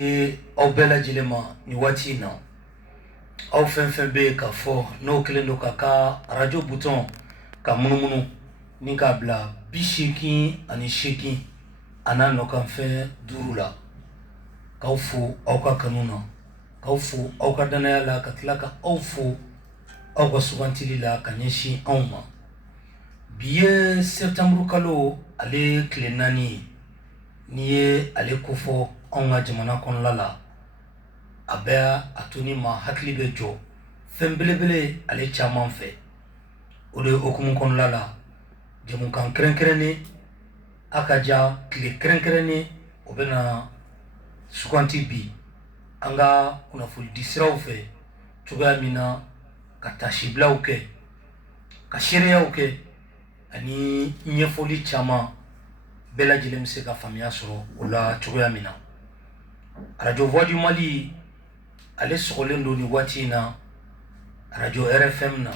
aw bɛɛ lajɛlen ma ni waati in na aw fɛn fɛn bɛ ka fɔ n'o kelen don ka ka arajo butɔn ka munumunu ni k'a bila 88 a n'a nɔkanfɛn 5 la k'aw fo aw ka kanu na k'aw fo aw ka danaya la ka tila ka aw fo aw ka sugantili la ka ɲɛsin anw ma bi ye septembre kalo ale tile 4 ye n'i ye ale kofɔ anw ka jamana kɔnɔla la a bɛ a to ni ma hakili bɛ jɔ fɛn belebele ale caman fɛ o de okumu kɔnɔla la jamukan kɛrɛnkɛrɛnnen a ka ja tile kɛrɛnkɛrɛnnen o bɛ na suganti bi an ka kunnafoni di siraw fɛ cogoya min na ka tasibilaw kɛ ka seereyaw kɛ ani ɲɛfɔli caman bɛɛ lajɛlen bɛ se ka faamuya sɔrɔ o la cogoya min na radio voix du mali ale sɔgɔlen don ni waati in na radio rfm na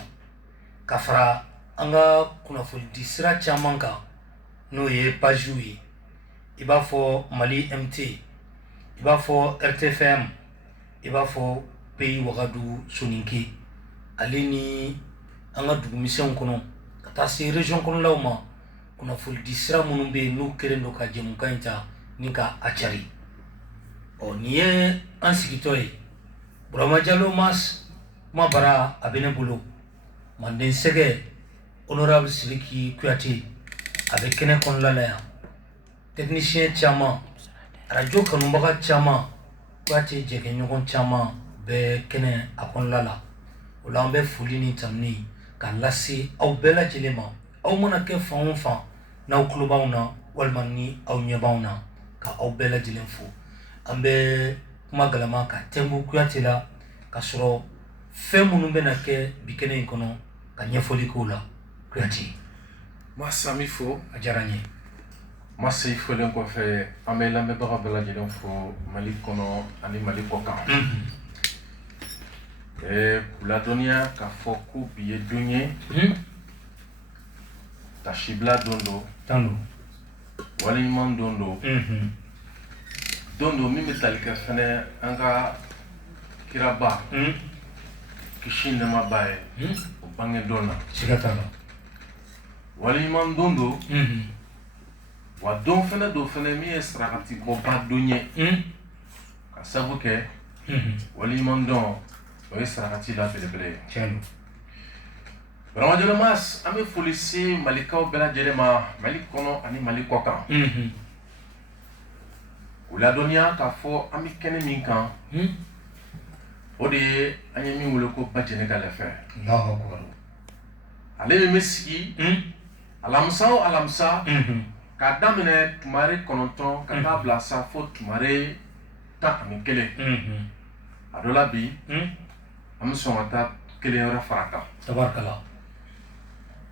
ka fara an ka kunnafoni di sira caman kan n'o ye pagew ye i b'a fɔ mali mt i b'a fɔ rtfm i b'a fɔ pays wagadu soninke ale ni an ka dugumisɛnw kɔnɔ ka taa se région kɔnɔlaw ma kunnafoni di sira minnu bɛ yen n'u kɛlen don ka jɛmukan in ta ni ka a cari nin ye an sigitɔ ye Burama Jallow Mass kuma bara a bɛ ne bolo Manden sɛgɛ honorable Sidiki Kuyate a bɛ kɛnɛ kɔnɔla la yan technicien caman radio kanubaga caman Kuyate jɛkɛɲɔgɔn caman bɛ kɛnɛ a kɔnɔla la o la an bɛ foli ni tanuni k'a lase aw bɛɛ lajɛlen ma aw mana kɛ fan o fan n'aw tulo b'anw na walima ni aw ɲɛ b'anw na ka aw bɛɛ lajɛlen fo an bɛ kuma galama ka tɛngu Kuyate la ka sɔrɔ fɛn minnu bɛna kɛ bi kɛnɛ in kɔnɔ ka ɲɛfɔli k'o la Kuyate. Masa mi fo a diyara n ye. Masa i folen kɔfɛ an bɛ lamɛnbaga bɛɛ lajɛlen fo Mali kɔnɔ ani Mali kɔkan. K'u ladɔnniya k'a fɔ ko bi ye don ye tasibila don don waleɲuman don don don don min bɛ tali kɛ fɛnɛ an ka kiraba kisi nɛɛma b'a ye o bange don na siga t'a la waleɲuman don don wa don fɛnɛ don fɛnɛ min ye sarakati bɔba don ye ka sabu kɛ waleɲuman don o ye sarakati la belebele ye. Burama Jallow Mass an bɛ foli se malikaw bɛɛ lajɛlen ma Mali kɔnɔ ani Mali kɔkan. U ladɔnniya k'a fɔ an bɛ kɛnɛ min kan o de ye an ye min wele ko Bajɛnɛ ka lɛfɛ. Ale min bɛ sigi alamisa o alamisa k'a daminɛ tumare 9 ka taa bila sa fo tumare 11 a dɔ la bi an bɛ sɔn ka taa 1 wɛrɛ fara kan. Tabarakala.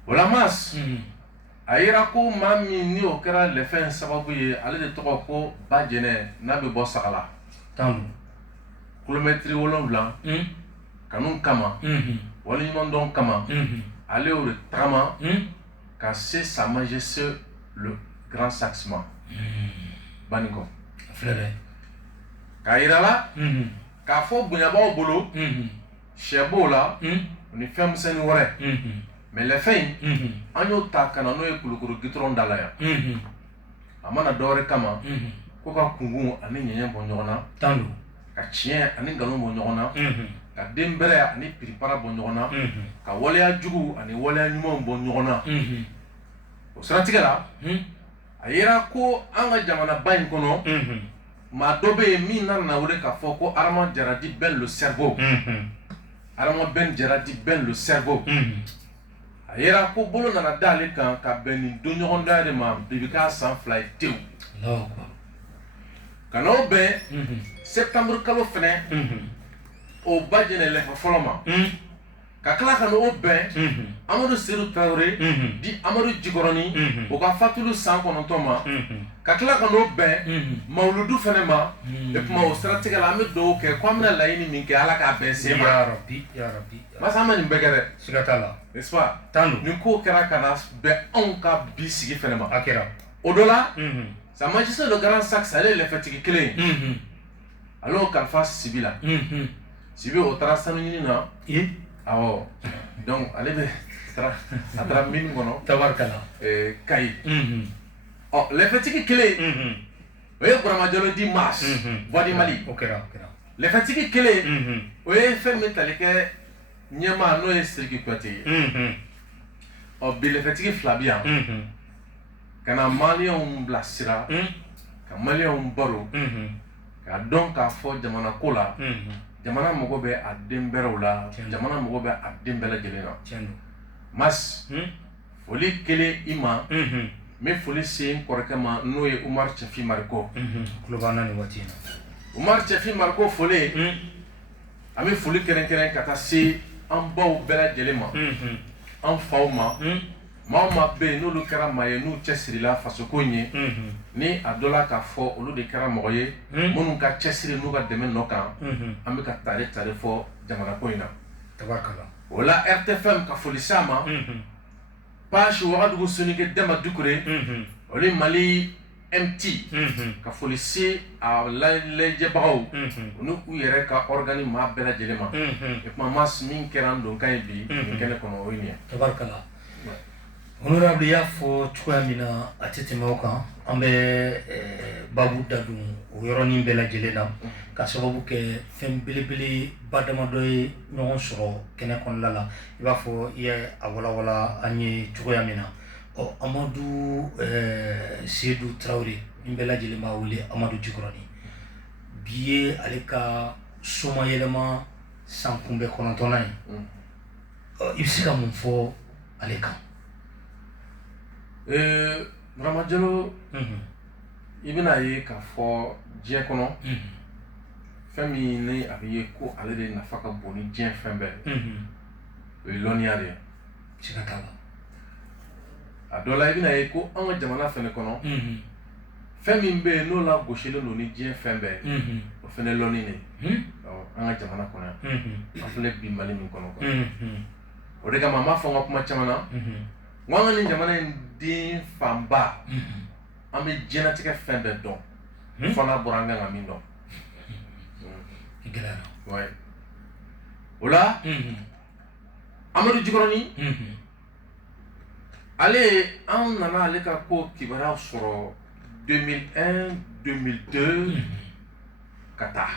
O la Mass a yira ko maa min ni o kɛra lɛfɛ in sababu ye ale de tɔgɔ ko Bajɛnɛ n'a bɛ bɔ Sagala. Kilomɛtiri 7 kanu kama waleɲuman dɔn kama ale y'o de tagama ka se Sa Majesté le Grand Saxement Banikɔ. K'a yira la k'a fɔ bonyabaw bolo sɛ b'o la ni fɛn misɛnnin wɛrɛ mais lɛfɛ in an y'o ta ka na n'o ye Kulukoro gitɔrɔn da la yan a mana dɔwɛrɛ kama ko ka kungun ani ɲɛɲɛ bɔ ɲɔgɔn na ka tiɲɛ ani nkalon bɔ ɲɔgɔn na ka den bɛrɛ ani piripara bɔ ɲɔgɔn na ka waleya jugu ani waleya ɲumanw bɔ ɲɔgɔn na o siratigɛ la a yera ko an ka jamanaba in kɔnɔ maa dɔ bɛ yen min nana wele k'a fɔ ko Adama Jaradi Ben le cerveau Adama Ben Jaradi Ben le cerveau a yera ko bolo nana d'ale kan ka bɛn nin don ɲɔgɔndaya de ma bi bɛ k'a san 2 ye tewu ka n'o bɛn septembre kalo fɛnɛ o Bajɛnɛ lɛfɛ fɔlɔ ma ka tila ka n'o bɛn Amadu Seydou Traoré di Amadu Jikɔrɔni o ka fatulu san 9 ma ka tila ka n'o bɛn Mawuludu fɛnɛ ma et kuma o siratigɛ la an bɛ dugawu kɛ ko an bɛna laɲini min kɛ Ala k'a bɛn se ma. Masa an ma nin bɛɛ kɛ dɛ. Siga t'a la. N'est-ce pas? Nin ko kɛra ka na bɛn anw ka bi sigi fɛnɛ ma. A kɛra. O dɔ la Sa Majesté le Grand Saxe ale ye lɛfɛtigi kelen ye alors kalifa Sibi la Sibi o taara sanu ɲini na awɔ donc ale bɛ a taara mine kɔnɔ tabarikala Kayi lɛfɛtigi kelen o ye Burama Diallo di Mas voix du Mali lɛfɛtigi kelen o ye fɛn min tali kɛ ɲɛmaa n'o ye Sidiki Kuyate ye bi lɛfɛtigi fila bi yan ka na maliyɛnw bilasira ka maliyɛnw baro ka dɔn k'a fɔ jamana ko la jamana mago bɛ a den bɛrɛw la jamana mago bɛ a den bɛɛ lajɛlen na Mas foli kelen i ma n bɛ foli se n kɔrɔkɛ ma n'o ye Umar Cɛfi Mariko Umar Cɛfi Mariko foli an bɛ foli kɛrɛnkɛrɛn ka taa se an baw bɛɛ lajɛlen ma an faw ma maa o maa bɛ yen n'olu kɛra maa ye n'u cɛsirila fasoko ɲɛ ni a dɔ la k'a fɔ olu de kɛra mɔgɔ ye minnu ka cɛsiri n'u ka dɛmɛ nɔ kan an bɛ ka tare fɔ jamana ko in na o la RTFM ka foli s'a ma Page Wagadugu Soninke Dɛmɛ Dukure olu Mali MT ka foli se a lajɛbagaw u n'u yɛrɛ ka organe maa bɛɛ lajɛlen ma et puis Mas min kɛra an donkan ye bi nin kɛnɛ kɔnɔ o ye nin ye tabarikala honorable y'a fɔ cogoya min na a tɛ tɛmɛ o kan an bɛ babu da don o yɔrɔnin bɛɛ lajɛlen na ka sababu kɛ fɛn belebele ba damadɔ ye ɲɔgɔn sɔrɔ kɛnɛ kɔnɔna la i b'a fɔ i ye a walawala an ye cogoya min na Amadu Seydou Traoré min bɛɛ lajɛlen b'a wele Amadu Jikɔrɔni bi ye ale ka soma yɛlɛma san kunbɛ 9nan ye i bɛ se ka mun fɔ ale kan Burama Diallo i bɛna ye k'a fɔ diɲɛ kɔnɔ fɛn min ni a bɛ ye ko ale de nafa ka bon ni diɲɛ fɛn bɛɛ o ye lɔnniya de ye siga t'a la a dɔ la i bɛna ye ko an ka jamana fɛnɛ kɔnɔ fɛn min bɛ yen n'o la gosilen don ni diɲɛ fɛn bɛɛ o fɛnɛ lɔnni de an ka jamana kɔnɔ yan an filɛ bi Mali min kɔnɔ o de kama an b'a fɔ n ka kuma caman na n ko an ka nin jamana in den fanba an bɛ diɲɛlatigɛ fɛn bɛɛ dɔn fo n'a bɔra an kan ka min dɔn o la Amadu Jikɔrɔni ale an nana ale ka ko kibaruya sɔrɔ 2001 2002 ka taa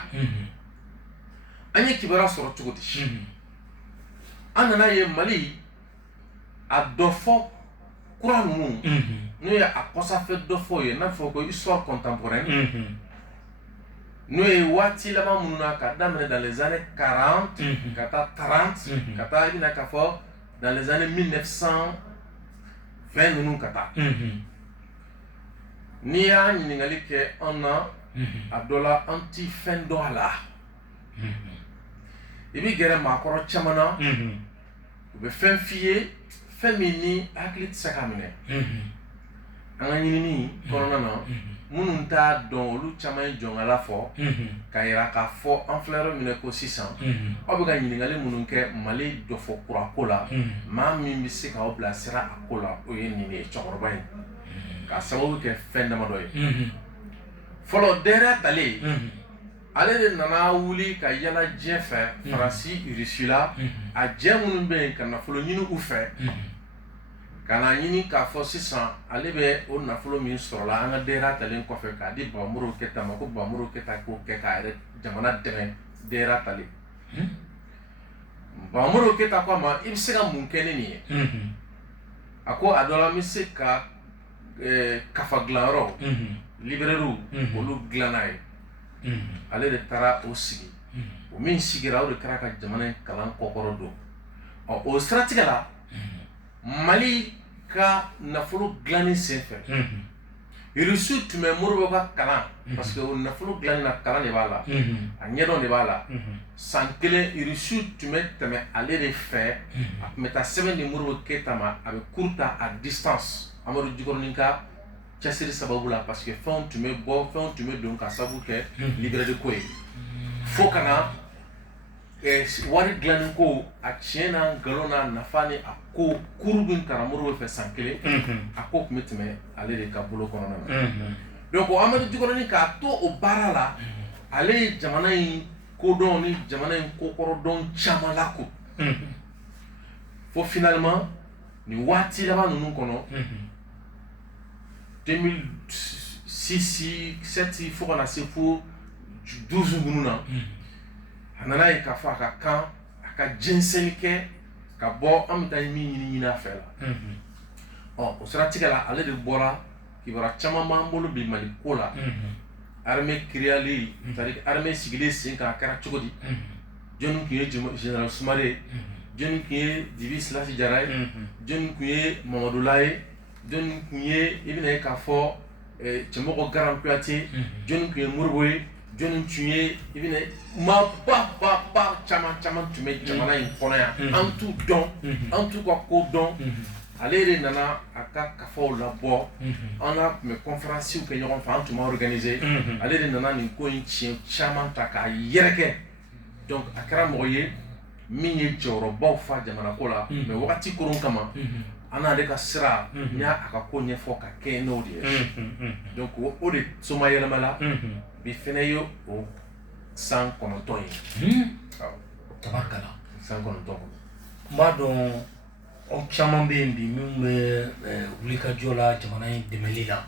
an ye kibaruya sɔrɔ cogo di an nana ye Mali a dɔ fɔ kura ninnu n'o ye a kɔsafɛ dɔ fɔ ye n'a fɔ ko histoire contemporaine n'o ye waati laban minnu na ka daminɛ dans les années 40 ka taa 30 ka taa i bɛna k'a fɔ dans les années 1920 ninnu ka taa n'i y'a ɲininkali kɛ an na a dɔ la an ti fɛn dɔn a la i bɛ gɛrɛ maakɔrɔ caman na u bɛ fɛn f'i ye fɛn min ni hakili tɛ se k'a minɛ an ka ɲinini kɔnɔna na minnu t'a dɔn olu caman ye jɔnkala fɔ ka yira k'a fɔ an filɛ yɔrɔ min na ko sisan aw bɛ ka ɲininkali minnu kɛ Mali dɔ fɔ kurako la maa min bɛ se k'aw bilasira a ko la o ye nin ye cɛkɔrɔba in k'a sababu kɛ fɛn damadɔ ye fɔlɔ Dɛrɛ Tale ale de nana wuli ka yala diɲɛ fɛ Faransi Irisi la a jɛ minnu bɛ yen ka nafolo ɲini u fɛ ka na ɲini k'a fɔ sisan ale bɛ o nafolo min sɔrɔla an ka Dɛrɛ Tale kɔfɛ k'a di Bamuru Keta ma ko Bamuru Keta k'o kɛ k'a yɛrɛ jamana dɛmɛ Dɛrɛ Tale Bamuru Keta ko a ma i bɛ se ka mun kɛ ni nin ye a ko a dɔ la n bɛ se ka kafa dilanyɔrɔ librairies olu dilan n'a ye ale de taara o sigi o min sigira o de kɛra ka jamana in kalan kɔkɔrɔ don o siratigɛ la Mali ka nafolo dilanni senfɛ Irisiw tun bɛ Modibo ka kalan parce que o nafolo dilanni na kalan de b'a la a ɲɛdɔn de b'a la san kelen Irisiw tun bɛ tɛmɛ ale de fɛ a tun bɛ taa sɛbɛn di Modibo Keta ma a bɛ cours ta à distance Amadu Jikɔrɔni ka cɛsiri sababu la parce que fɛnw tun bɛ bɔ fɛnw tun bɛ don ka sababu kɛ librairie ko ye fo ka na wari dilanni ko a tiɲɛ n'a nkalon n'a nafa ni a ko kuru min karamɔgɔ Modibo fɛ san kelen a ko tun bɛ tɛmɛ ale de ka bolo kɔnɔna na donc Amadu Jikɔrɔni k'a to o baara la ale ye jamana in kodɔn ni jamana in kokɔrɔdɔn caman lako fo finalement nin waati laban ninnu kɔnɔ 2006 7 fo kana se fo 12 ninnu na a nana ye k'a fɔ a ka kan a ka jɛnsɛnni kɛ ka bɔ an bɛ taa min ɲini a fɛ la o siratigɛ la ale de bɔra kibaruya caman b'an bolo bi Mali ko la armée créalen c'est-à-dire armée sigilen sen kan a kɛra cogo di jɔnni tun ye général Sumare ye jɔnni tun ye Dibi Silasi Jara ye jɔnni tun ye Mamadu La ye jɔnni tun ye i bɛna ye k'a fɔ Cɛmɔgɔ Garan Kuyate jɔnni tun ye Moribo ye jɔnni tun ye i bɛna maaba caman tun bɛ jamana in kɔnɔ yan an t'u dɔn an t'u ka ko dɔn ale de nana a ka kafaw labɔ an na tun bɛ conférences kɛ ɲɔgɔn fɛ an tun ma organiser ale de nana nin ko in tiɲɛ caman ta k'a yɛrɛkɛ donc a kɛra mɔgɔ ye min ye jɔyɔrɔbaw fa jamana ko la mais wagati koron kama an n'ale ka sira n y'a a ka ko ɲɛfɔ ka kɛ n'o de ye donc o de soma yɛlɛmala bi fɛnɛ ye o 109 ye tabarikala 109 kɔnɔ n b'a dɔn aw caman bɛ yen bi min bɛ wulikajɔ la jamana in dɛmɛli la